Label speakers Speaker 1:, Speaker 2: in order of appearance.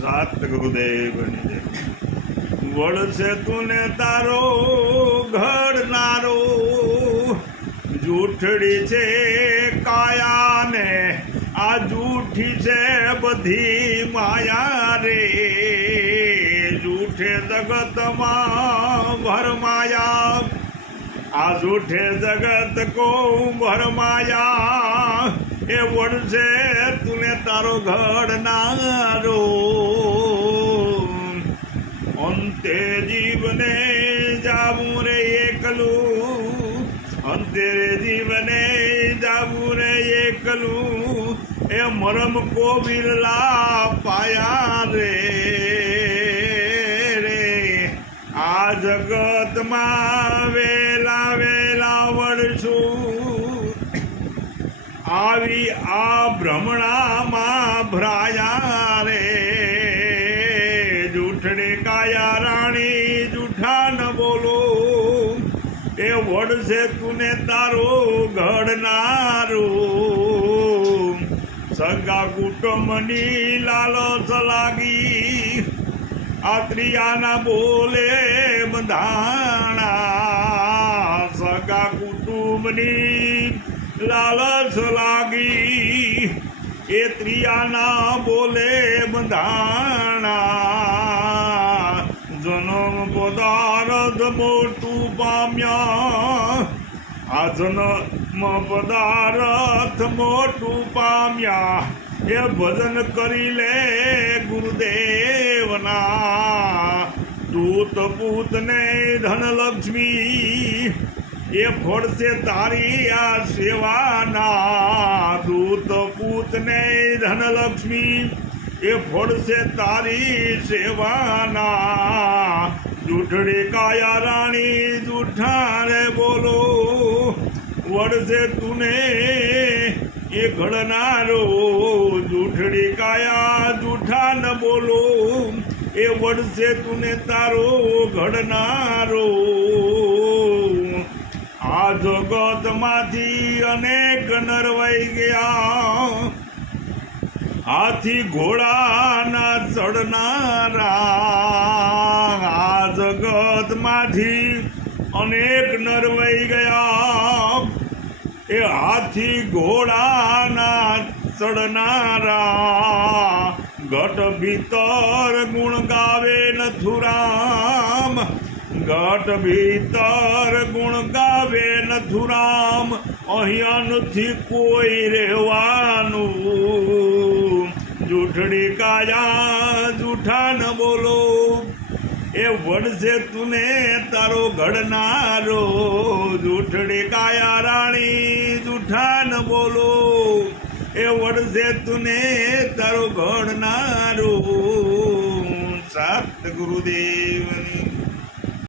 Speaker 1: સાત ગુરુદેવની જય. વળશે તુને તારો ઘડનારો જૂઠડી છે કાયાને, આ જૂઠી છે બધી માયા રે. જૂઠે જગતમાં ભરમાયા આ જૂઠે જગત કો ભરમાયા એ વળશે તુને તારો ઘડનારો અંતે જીવને જાવું રે એકલું. અંતે જીવને જાવું રે એકલું. એ મરમ કો પાયા રે રે. આ જગતમાં વેલા વેલા વળશું. આવી આ ભ્રમણામાં ભ્રાયા રે. જૂઠડે કાયા રાણી જૂઠા ન બોલો. એ વડશે તુને તારો ઘડનારો સગા કુટુંબની લાલચ લાગી. આત્રિયાના બોલે બંધાણા. સગા કુટુંબની લાલચ લાગી. એ ત્રિયાના બોલે બંધાણા. જન્મ પદાર્થ મોટું પામ્યા. આ જન્મ પદાર્થ મોટું પામ્યા. એ ભજન કરી લે ગુરુદેવના. દૂત પૂતને ધનલક્ષ્મી એ ફોડશે તારી આ સેવાના દૂત પૂતને ધનલક્ષ્મી. એ ફોડશે તારી સેવાના. જૂઠડી કાયા રાણી જૂઠારે બોલો. વળશે તુને, એ ઘડનારો. જૂઠડી કાયા જૂઠા ન બોલો. એ વળશે તુને તારો ઘડનારો. આ જગતમાંથી અનેક નરવાઈ ગયા. હાથી ઘોડાના ચડનારા. આ જગતમાંથી અનેક નરવાઈ ગયા. એ હાથી ઘોડાના ચડનારા. ઘટ ભીતર ગુણ ગાવે નથુરામ. ઘટ ભીતર ગુણ ગાવે નથુરામ અહીંયા નથી કોઈ રહેવાનું. જૂઠડી કાયા, જૂઠા ન બોલો. એ વડશે તુને તારો ઘડનારો. જૂઠડી કાયા રાણી, જૂઠા ન બોલો. એ વડશે તુને તારો ઘડનારો. સાત ગુરુદેવની